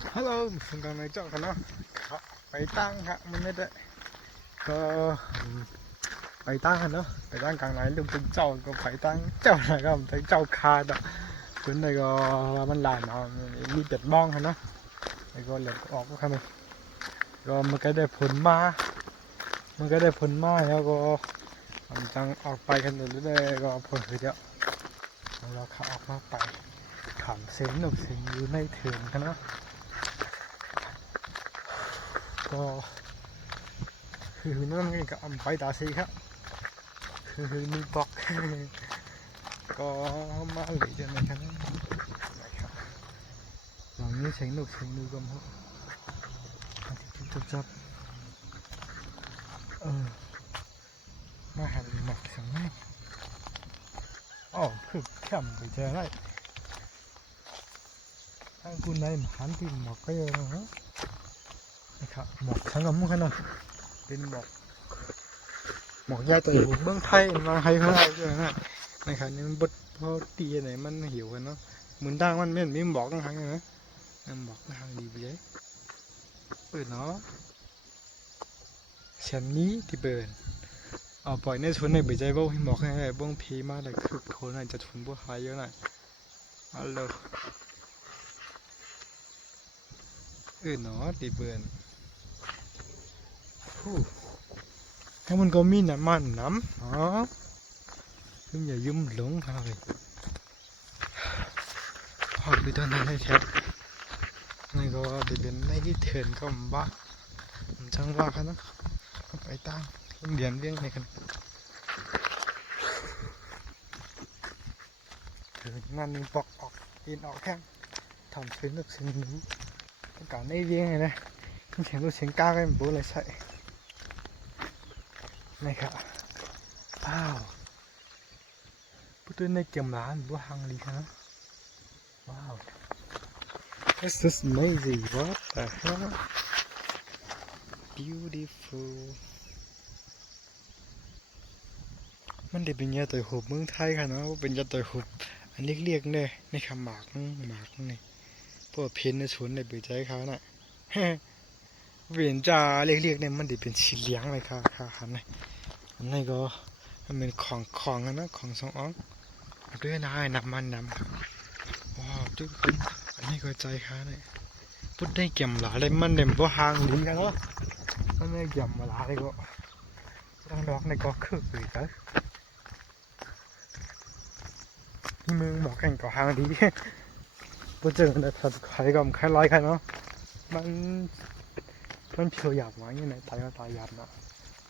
Hello, mình còn này chọn cái nó phải tăng hả mình biết đấy có phải tăng hả nó phải tăng càng này lúc tính chọn có phải tăng chọn này không thấy chọn kha đó cuốn này có mình làm nó đi tết bong hả nó này có lượt ọt có mình rồi một cái đẹp phun ma nó có tăngออกไปกันเลยได้ก็ผลคือเดียวเราขับออกมาไปขำเสียงหนุกเสียงยืนไม่ถึงกันเนาะก็คือนั่นก็อำไปตาซีครับคือมีบล็อกก็มาหลีจะไหนกันนะครับหลังนี้เสียงหนุกเสียงดูกันครับจับมาหันหมักเสียงไหมอ๋อคือแคมไปเจออะไรถ้าคุณได้หันที่หมอกก็เยอะนะนะครับหมอกทั้งกับมุกขนาดเป็นหมอกยาตัวอยู่เมืองไทยมาไทยเขาได้ด้วยนะนะครับนี่มันบดพอตีไหนมันหิวกันเนาะเหมือนดังมันไม่มีบอกทั้งทางเลยนะบอกทั้งทางดีไปเลยเนาะเช่นนี้ที่เบิร์นเอาปล่อยในทุนในใบใจบ้งบอกให้บ้งพีมาเลยคือโทนอาจจะทุนบ้งหายเยอะหน่อยเอาเลยเนาะที่เบิร์นถ้ามันก็มีน้ำมันน้ำอ๋อยุ่งอย่ายุ่งหลงเลยพอไปตอนนั้นให้แคปนี่ก็จะเป็นในที่เถินก็บ้าจังว่ากันนะไปตั้งเดียนเลี้ยงในกันถึงนั่นนี่ปอกออกปีนออกแข้งทำเสียงลูกเสียงหนูการในเลี้ยงไงนะเสียงลูกเสียงก้าวกันโบ้เลยใช่นี่ครับอ้าวพูดถึงในเกมร้านบัวฮังลีครับว้าว this is amazing what the hell beautiful มันได้เป็นยาต่อยหุบเมืองไทยค่ะเนาะเป็นยาต่อยหุบอันเรียกเนี่ยในคำหมากนี่พวกเพี้ยนในสวนในใบใจเขาน่ะเวียนจ่าเรียกเนี่ยมันได้เป็นสีเหลืองเลยค่ะคันนี่อันนี้ก็มันเป็นของนะของสองอ้องด้วยนายน้ำมันว้าวทุกคนอันนี้ก็ใจค่ะเนี่ยพูดได้เกี่ยมหลายเลยมันเด่นพวกหางดีกันเนาะมันไม่เกี่ยมหลายเลยก็ต้องดอกในก็คือเลยจ้ะที่มึงบอกกันก็หางดีพอเจอในสัตว์ใครก็ไม่ร้อยใครเนาะมันเพียวหยาบหวานยังไงตายก็ตายหยาบนะ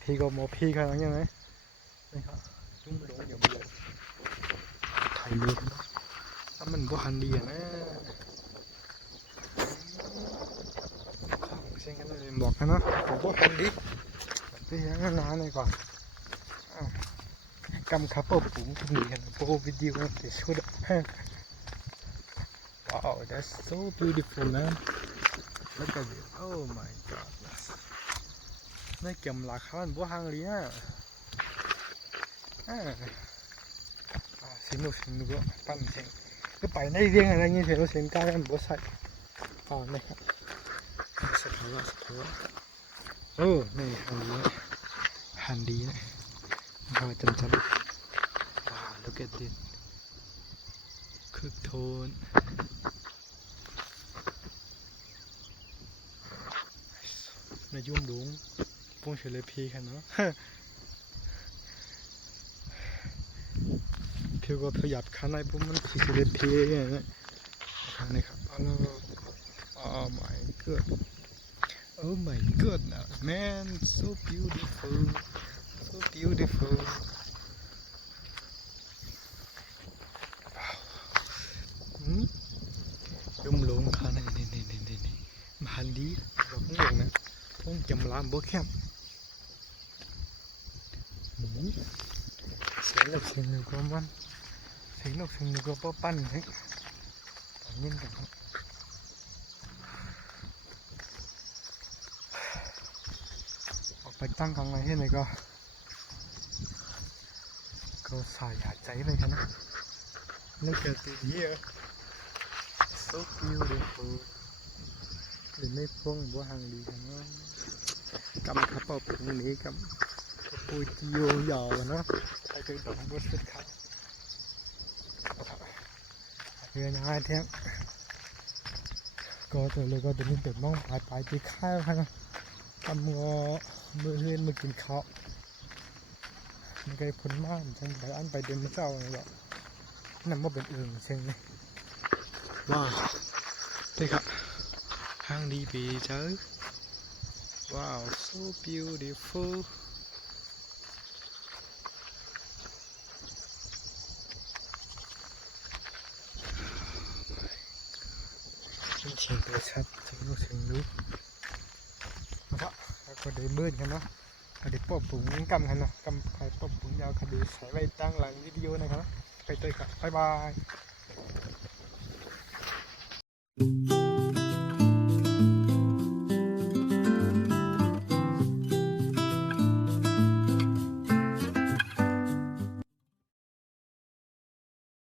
พี่ก็โมพี่กันยังไงนี่ครับจุ่มลงอย่าเบื่อไทยมีกันถ้ามันบ่หันดีนะของเช่นกันเลยบอกกันเนาะผมบ่หันดีไปยังนานเลยก่อนกำคับปุ๊บปุ๋งมีกันโปรวิดีโอเดี๋ยวชุดwow that's so beautiful man look at it oh my god ในเกมราคาบัวหางลีน่ะสินุก็ปั้นเสียงก็ไปในเรื่องอะไรเงี้ยเสียงกล้ากันบัวใส่นะครับสะท้อนโอ้นี่หันดีนะพอจำว้าว look at it คึกโทนในยุ่มดุงพวกเฉลยพีกันเนาะเพียวก็เพียวหยับข้างในพวกมันขี่เฉลยพีอย่างเงี้ยนะครับoh my god oh my goodness man so beautifulยุ่มหลงข้างในนี่มาหันดีเราต้องลงนะต้องจำลามโบแคมเสียงเสียงหนึ่งก็มันเสียงหนึ่งก็ปั้นเฮ้ยตอนนี้กันออกไปตั้งกลางไรให้ไหนก็สายหาใจเลยกันนะ Look at it here so beautiful หรือไม่พวงบัวหางดีกันเนาะกำขับเป่าปุ่งนี้กำปูจิโยยาวเนาะไปเป็นดอกบัวสุดครับเรือน้อยเทียบก็ตัวเลยก็ตัวนี้เป็นมองปลายตีข้าวครับกำมือเล่นมือกินข้าวมันก็พ้นมากจังไปอันไปเดินเจ้าเลยแบบนั่นว่าเป็นอื่นเช่นนี้ว้าวนี่ครับห้างดีปีเจ้าว้าว so beautiful เสียงตัวชัดเสียงรู้เสียงรู้นะครับแล้วก็ได้เบิ้ลกันเนาะก็ได้ป๊อบปุ๋งกำกันเนาะกำใครป๊อบปุ๋งยาวคดีใส่ไว้ตั้งหลังวิดีโอนะครับไปเจอกันบ๊ายบาย